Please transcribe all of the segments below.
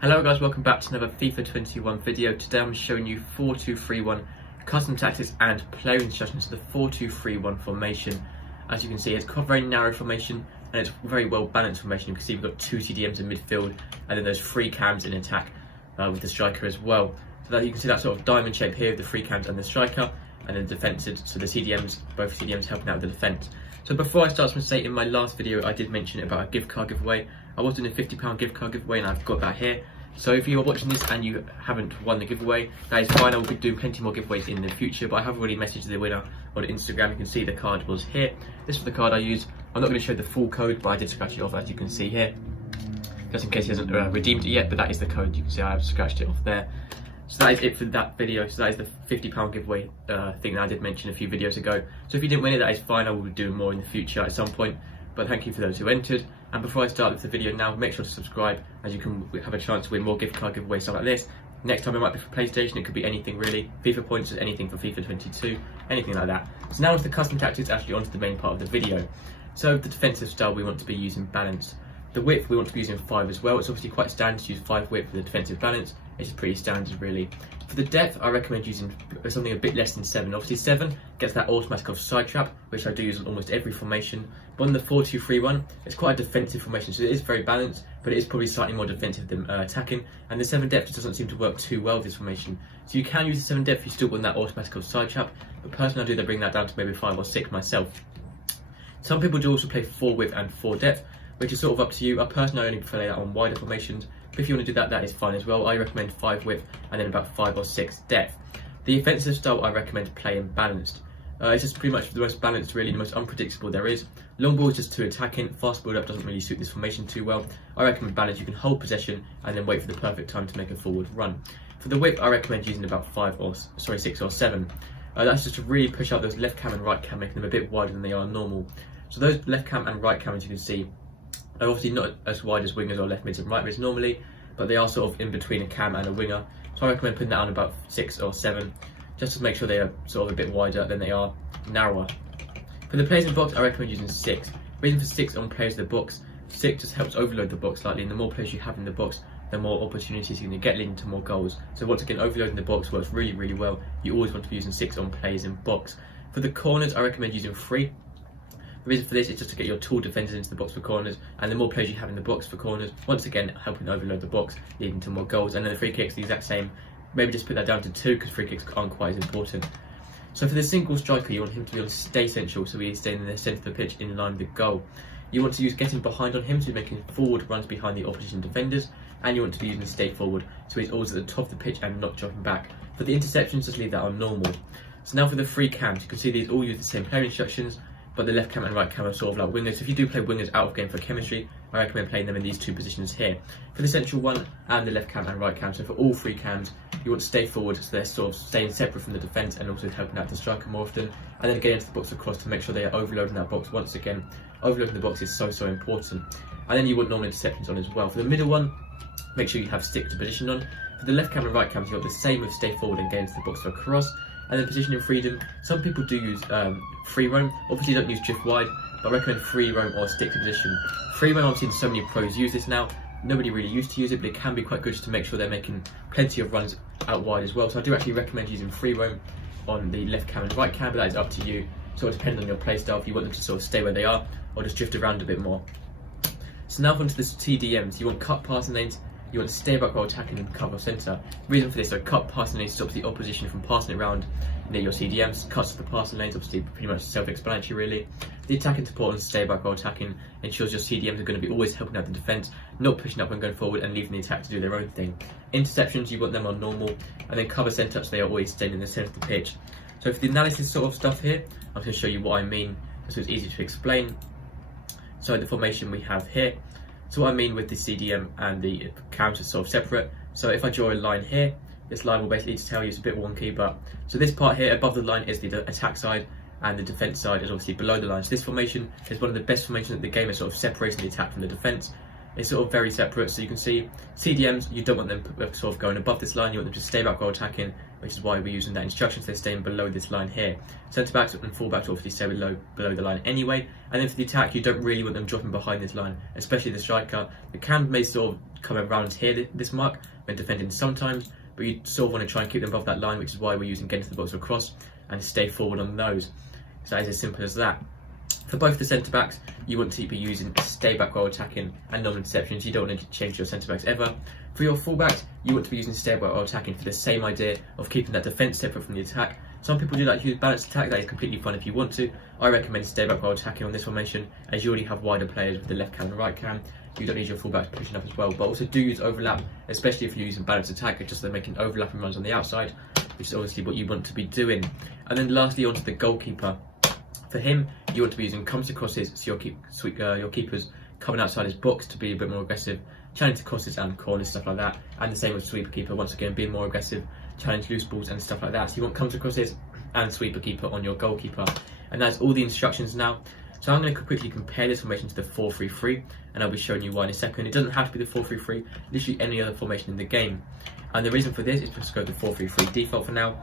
Hello guys, welcome back to another FIFA 21 video. Today I'm showing you 4-2-3-1 custom tactics and player instructions to the 4-2-3-1 formation. As you can see, it's quite a very narrow formation and it's a very well balanced formation. You can see we've got 2 CDMs in midfield and then there's 3 cams in attack with the striker as well. So that you can see that sort of diamond shape here with the 3 cams and the striker, and then defensive, so the CDMs, both CDMs helping out with the defence. So before I start, I want to say in my last video I did mention about a gift card giveaway. I was doing a £50 gift card giveaway and I've got that here. So if you are watching this and you haven't won the giveaway, that is fine. I will be doing plenty more giveaways in the future, but I have already messaged the winner on Instagram. You can see the card was here. This was the card I used. I'm not going to show the full code, but I did scratch it off, as you can see here, just in case he hasn't redeemed it yet. But that is the code. You can see I have scratched it off there. So that is it for that video. So that is the £50 giveaway thing that I did mention a few videos ago. So if you didn't win it, that is fine. I will be doing more in the future at some point. But thank you for those who entered. And before I start with the video now, make sure to subscribe, as you can have a chance to win more gift card giveaways, stuff like this. Next time it might be for PlayStation, it could be anything really. FIFA points, anything for FIFA 22, anything like that. So now onto the custom tactics, actually onto the main part of the video. So the defensive style, we want to be using balance. The width, we want to be using 5 as well. It's obviously quite standard to use 5 width for the defensive balance. It's pretty standard really. For the depth, I recommend using something a bit less than 7. Obviously 7 gets that automatic offside trap, which I do use on almost every formation. But on the 4-2-3-1, it's quite a defensive formation, so it is very balanced, but it is probably slightly more defensive than attacking. And the 7 depth just doesn't seem to work too well with this formation. So you can use the 7 depth if you still want that automatic offside trap, but personally I do bring that down to maybe 5 or 6 myself. Some people do also play 4 width and 4 depth, which is sort of up to you. I personally only play that on wider formations, but if you want to do that, that is fine as well. I recommend 5 width and then about 5 or 6 depth. The offensive style, I recommend playing balanced. It's just pretty much the most balanced, really, the most unpredictable there is. Long ball is just too attacking. Fast build up doesn't really suit this formation too well. I recommend balance. You can hold possession and then wait for the perfect time to make a forward run. For the width, I recommend using about 6 or 7. That's just to really push out those left cam and right cam, making them a bit wider than they are normal. So those left cam and right cam, as you can see, are obviously not as wide as wingers or left mids and right mids normally, but they are sort of in between a cam and a winger. So I recommend putting that on about 6 or 7, just to make sure they are sort of a bit wider than they are narrower. For the players in box, I recommend using 6. Reason for 6 on players in the box, 6 just helps overload the box slightly, and the more players you have in the box, the more opportunities you're going to get leading to more goals. So once again, overloading the box works really, really well. You always want to be using 6 on players in box. For the corners, I recommend using 3. The reason for this is just to get your tall defenders into the box for corners, and the more players you have in the box for corners, once again helping overload the box, leading to more goals. And then the free kicks, the exact same. Maybe just put that down to 2 because free kicks aren't quite as important. So for the single striker, you want him to be on stay central, so he's staying in the centre of the pitch in line with the goal. You want to use getting behind on him, so making forward runs behind the opposition defenders, and you want to be using stay forward, so he's always at the top of the pitch and not dropping back. For the interceptions, just leave that on normal. So now for the free cams, you can see these all use the same player instructions, but the left cam and right cam are sort of like wingers. So if you do play wingers out of game for chemistry, I recommend playing them in these 2 positions here. For the central one and the left cam and right cam, so for all 3 cams, you want to stay forward, so they're sort of staying separate from the defence and also helping out the striker more often, and then get into the box across to make sure they are overloading that box. Once again, overloading the box is so important. And then you want normal interceptions on as well. For the middle one, make sure you have stick to position on. For the left cam and right cams, you've got the same with stay forward and get into the box for a cross. And then positioning freedom, some people do use free roam. Obviously don't use drift wide, but I recommend free roam or stick to position. Free roam, I've seen so many pros use this now. Nobody really used to use it, but it can be quite good just to make sure they're making plenty of runs out wide as well. So I do actually recommend using free roam on the left cam and right cam, but that is up to you. Sort of depending on your play style, if you want them to sort of stay where they are or just drift around a bit more. So now onto the TDMs, you want cut passing lanes. You want to stay back while attacking and cover centre. The reason for this, so cut passing lanes stops the opposition from passing it around near your CDMs. Cuts the passing lanes, obviously pretty much self-explanatory really. The attacking support and stay back while attacking ensures your CDMs are going to be always helping out the defence, not pushing up when going forward and leaving the attack to do their own thing. Interceptions, you want them on normal, and then cover centre, so they are always staying in the centre of the pitch. So for the analysis sort of stuff here, I'm going to show you what I mean, so it's easy to explain. So the formation we have here. So what I mean with the CDM and the cams is sort of separate. So if I draw a line here, this line will basically tell you it's a bit wonky, but so this part here above the line is the attack side and the defence side is obviously below the line. So this formation is one of the best formations of the game. It's sort of separating the attack from the defence. It's sort of very separate. So you can see CDMs, you don't want them sort of going above this line, you want them to stay back while attacking, which is why we're using that instruction, so they're staying below this line here. Centre backs and full backs obviously stay below the line anyway, and then for the attack you don't really want them dropping behind this line, especially the striker. The cam may sort of come around here, this mark, when defending sometimes, but you sort of want to try and keep them above that line, which is why we're using get into the box or cross and stay forward on those. So that is as simple as that. For both the centre backs, you want to be using stay back while attacking and non-interceptions. You don't want to change your centre backs ever. For your full backs, you want to be using stay back while attacking for the same idea of keeping that defence separate from the attack. Some people do like to use balanced attack. That is completely fine if you want to. I recommend stay back while attacking on this formation, as you already have wider players with the left cam and right cam. You don't need your full backs pushing up as well, but also do use overlap, especially if you're using balanced attack. It's just they're making overlapping runs on the outside, which is obviously what you want to be doing. And then lastly, onto the goalkeeper. For him, you want to be using comes to crosses, so your keeper's coming outside his box to be a bit more aggressive, challenge to crosses and corners, stuff like that. And the same with sweeper keeper, once again being more aggressive, challenge loose balls and stuff like that. So you want comes to crosses and sweeper keeper on your goalkeeper. And that's all the instructions now. So I'm going to quickly compare this formation to the 4-3-3, and I'll be showing you why in a second. It doesn't have to be the 4-3-3, literally any other formation in the game. And the reason for this is just go to the 4-3-3 default for now.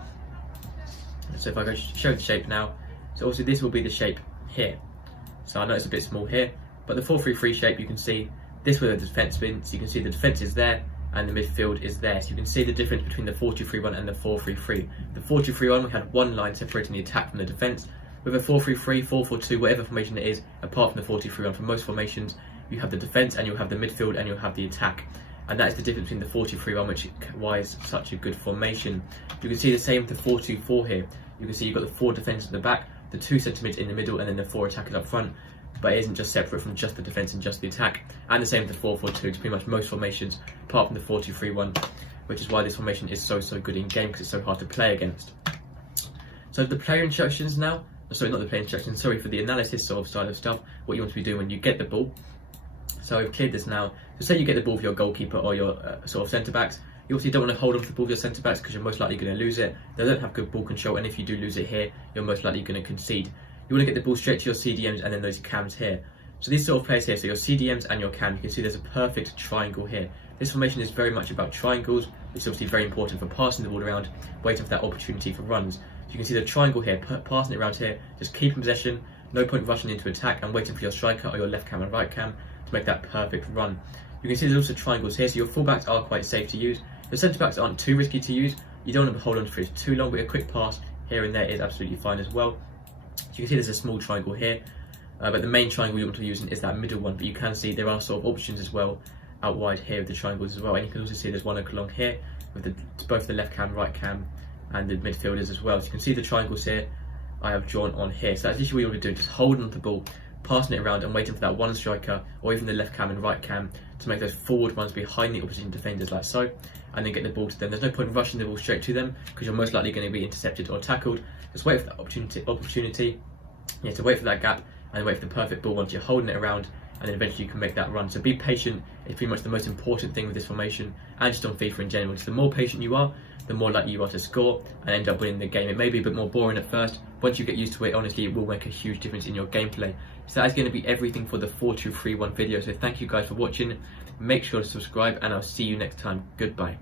So if I go show the shape now, so also this will be the shape here. So I know it's a bit small here, but the 4-3-3 shape, you can see this where the defence been. So you can see the defence is there and the midfield is there. So you can see the difference between the 4-2-3-1 and the 4-3-3. The 4-2-3-1, we had one line separating the attack from the defence. With a 4-3-3, 4-4-2, whatever formation it is, apart from the 4-2-3-1, for most formations, you have the defence and you'll have the midfield and you'll have the attack. And that is the difference between the 4-2-3-1, which why is such a good formation. You can see the same with the 4-2-4 here. You can see you've got the 4 defenders at the back, the 2 centre-mids in the middle, and then the 4 attackers up front. But it isn't just separate from just the defence and just the attack. And the same with the 4-4-2, it's pretty much most formations, apart from the 4-2-3-1, which is why this formation is so good in game, because it's so hard to play against. So the player instructions now, sorry, not the player instructions, sorry, for the analysis sort of side of stuff, what you want to be doing when you get the ball. So I've cleared this now. So say you get the ball for your goalkeeper or your sort of centre-backs. You obviously don't want to hold on to the ball for your centre-backs because you're most likely going to lose it. They don't have good ball control, and if you do lose it here, you're most likely going to concede. You want to get the ball straight to your CDMs and then those cams here. So these sort of players here, so your CDMs and your cam, you can see there's a perfect triangle here. This formation is very much about triangles, which is obviously very important for passing the ball around, waiting for that opportunity for runs. So you can see the triangle here, passing it around here, just keeping possession, no point rushing into attack and waiting for your striker or your left cam and right cam to make that perfect run. You can see there's also triangles here, so your fullbacks are quite safe to use. The centre-backs aren't too risky to use. You don't want to hold on to it too long, but a quick pass here and there is absolutely fine as well. So you can see there's a small triangle here, but the main triangle you want to be using is that middle one, but you can see there are sort of options as well out wide here with the triangles as well, and you can also see there's one along here with both the left cam, right cam and the midfielders as well. So you can see the triangles here I have drawn on here. So that's literally what you want to do, just hold on to the ball, passing it around and waiting for that one striker or even the left cam and right cam to make those forward runs behind the opposition defenders like so, and then get the ball to them. There's no point rushing the ball straight to them because you're most likely going to be intercepted or tackled. Just wait for that opportunity. You have to wait for that gap and wait for the perfect ball once you're holding it around, and then eventually you can make that run. So be patient is pretty much the most important thing with this formation and just on FIFA in general. So the more patient you are, the more likely you are to score and end up winning the game. It may be a bit more boring at first. Once you get used to it, honestly, it will make a huge difference in your gameplay. So that is going to be everything for the 4-2-3-1 video. So thank you guys for watching. Make sure to subscribe and I'll see you next time. Goodbye.